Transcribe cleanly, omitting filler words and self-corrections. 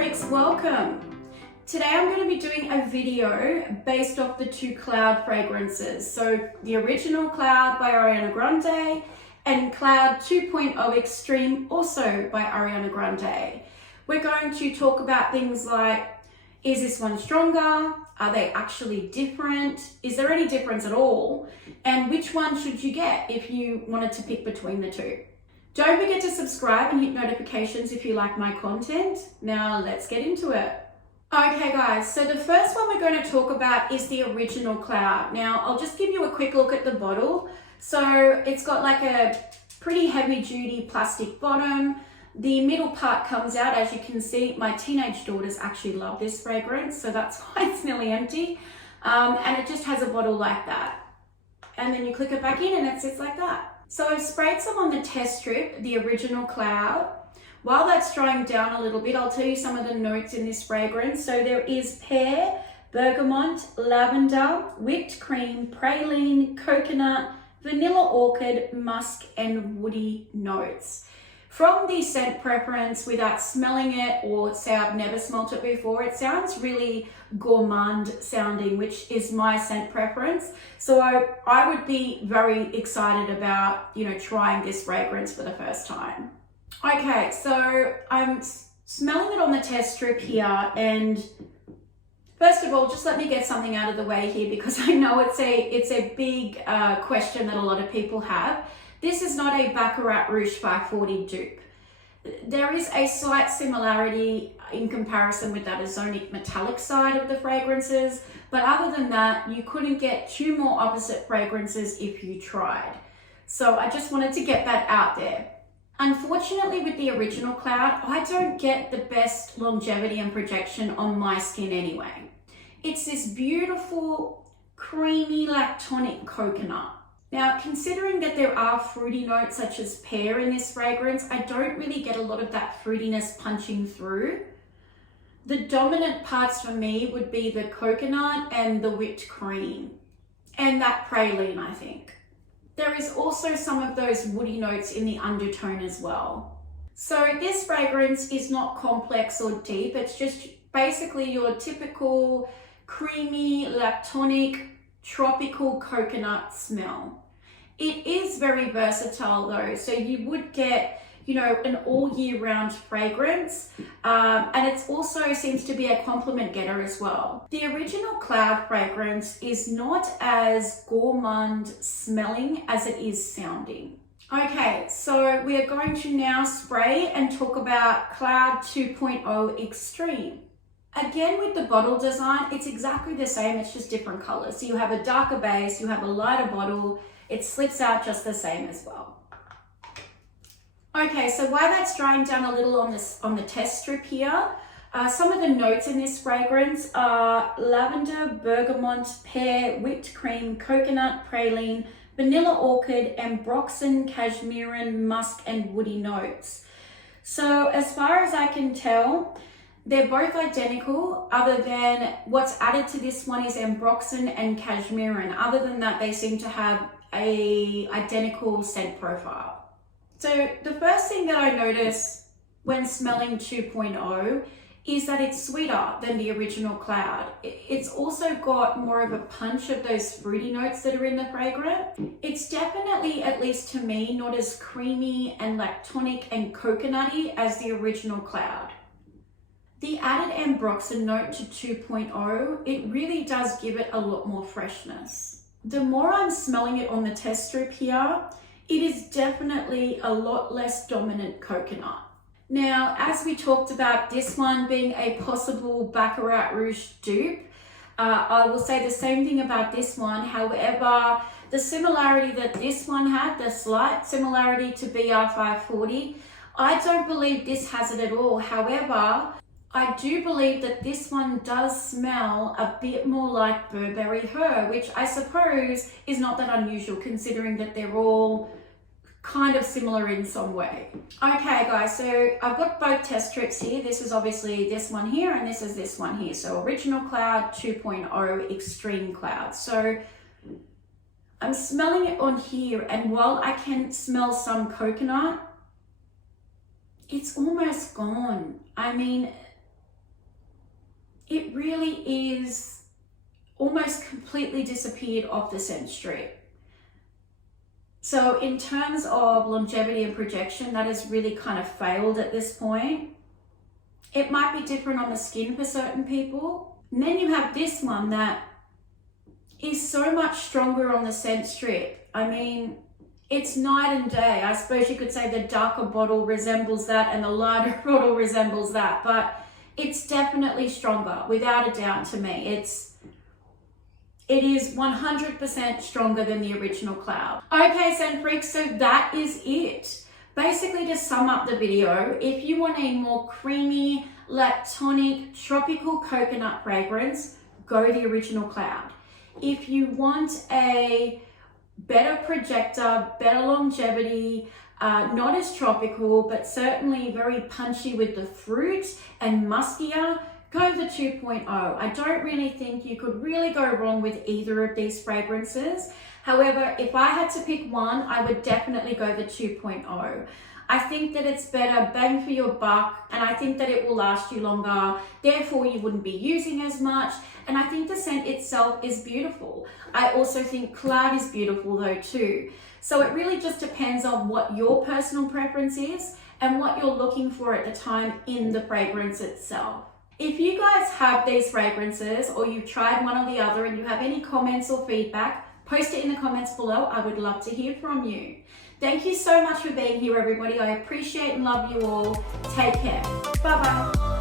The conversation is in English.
freaks, welcome. Today I'm going to be doing a video based off the two Cloud fragrances. So the original Cloud by Ariana Grande and Cloud 2.0 Extreme, also by Ariana Grande. We're going to talk about things like, is this one stronger? Are they actually different? Is there any difference at all? And which one should you get if you wanted to pick between the two? Don't forget to subscribe and hit notifications if you like my content. Now let's get into it. Okay guys, so the first one we're going to talk about is the original Cloud. Now I'll just give you a quick look at the bottle. So it's got like a pretty heavy duty plastic bottom. The middle part comes out, as you can see. My teenage daughters actually love this fragrance, so that's why it's nearly empty. And it just has a bottle like that. And then you click it back in and it sits like that. So I've sprayed some on the test strip, the original Cloud. While that's drying down a little bit, I'll tell you some of the notes in this fragrance. So there is pear, bergamot, lavender, whipped cream, praline, coconut, vanilla orchid, musk, and woody notes. From the scent preference, without smelling it or say I've never smelt it before, it sounds really gourmand sounding, which is my scent preference. So I would be very excited about, trying this fragrance for the first time. Okay, so I'm smelling it on the test strip here, and first of all, just let me get something out of the way here because I know it's a big question that a lot of people have. This is not a Baccarat Rouge 540 dupe. There is a slight similarity in comparison with that ozonic metallic side of the fragrances, but other than that, you couldn't get two more opposite fragrances if you tried. So I just wanted to get that out there. Unfortunately, with the original Cloud, I don't get the best longevity and projection on my skin anyway. It's this beautiful, creamy, lactonic coconut. Now, considering that there are fruity notes such as pear in this fragrance, I don't really get a lot of that fruitiness punching through. The dominant parts for me would be the coconut and the whipped cream, and that praline, I think. There is also some of those woody notes in the undertone as well. So this fragrance is not complex or deep. It's just basically your typical creamy, lactonic, tropical coconut smell. It is very versatile though, so you would get, an all year round fragrance, and it also seems to be a compliment getter as well. The original Cloud fragrance is not as gourmand smelling as it is sounding. Okay, so we are going to now spray and talk about Cloud 2.0 Extreme. Again, with the bottle design, it's exactly the same, it's just different colors. So you have a darker base, you have a lighter bottle, it slips out just the same as well. Okay, so while that's drying down a little on the test strip here, some of the notes in this fragrance are lavender, bergamot, pear, whipped cream, coconut, praline, vanilla orchid, ambroxan, cashmeran, musk, and woody notes. So as far as I can tell, they're both identical, other than what's added to this one is ambroxan and cashmeran. Other than that, they seem to have a identical scent profile. So the first thing that I notice when smelling 2.0 is that it's sweeter than the original Cloud. It's also got more of a punch of those fruity notes that are in the fragrance. It's definitely, at least to me, not as creamy and lactonic and coconutty as the original Cloud. The added ambroxan note to 2.0, it really does give it a lot more freshness. The more I'm smelling it on the test strip here, it is definitely a lot less dominant coconut. Now, as we talked about this one being a possible Baccarat Rouge dupe, I will say the same thing about this one. However, the similarity that this one had, the slight similarity to BR540, I don't believe this has it at all. However, I do believe that this one does smell a bit more like Burberry Her, which I suppose is not that unusual considering that they're all kind of similar in some way. Okay guys, so I've got both test strips here. This is obviously this one here and this is this one here. So original Cloud, 2.0 Extreme Cloud. So I'm smelling it on here, and while I can smell some coconut, it's almost gone. I mean, it really is almost completely disappeared off the scent strip. So in terms of longevity and projection, that has really kind of failed at this point. It might be different on the skin for certain people. And then you have this one that is so much stronger on the scent strip. I mean, it's night and day. I suppose you could say the darker bottle resembles that and the lighter bottle resembles that, but it's definitely stronger, without a doubt to me. It is 100% stronger than the original Cloud. Okay, scent freaks, so that is it. Basically, to sum up the video, if you want a more creamy, lactonic, tropical coconut fragrance, go the original Cloud. If you want a better projector, better longevity, not as tropical, but certainly very punchy with the fruit and muskier, go the 2.0. I don't really think you could really go wrong with either of these fragrances. However, if I had to pick one, I would definitely go the 2.0. I think that it's better bang for your buck, and I think that it will last you longer. Therefore, you wouldn't be using as much. And I think the scent itself is beautiful. I also think Cloud is beautiful though too. So it really just depends on what your personal preference is and what you're looking for at the time in the fragrance itself. If you guys have these fragrances or you've tried one or the other and you have any comments or feedback, post it in the comments below. I would love to hear from you. Thank you so much for being here, everybody. I appreciate and love you all. Take care. Bye-bye.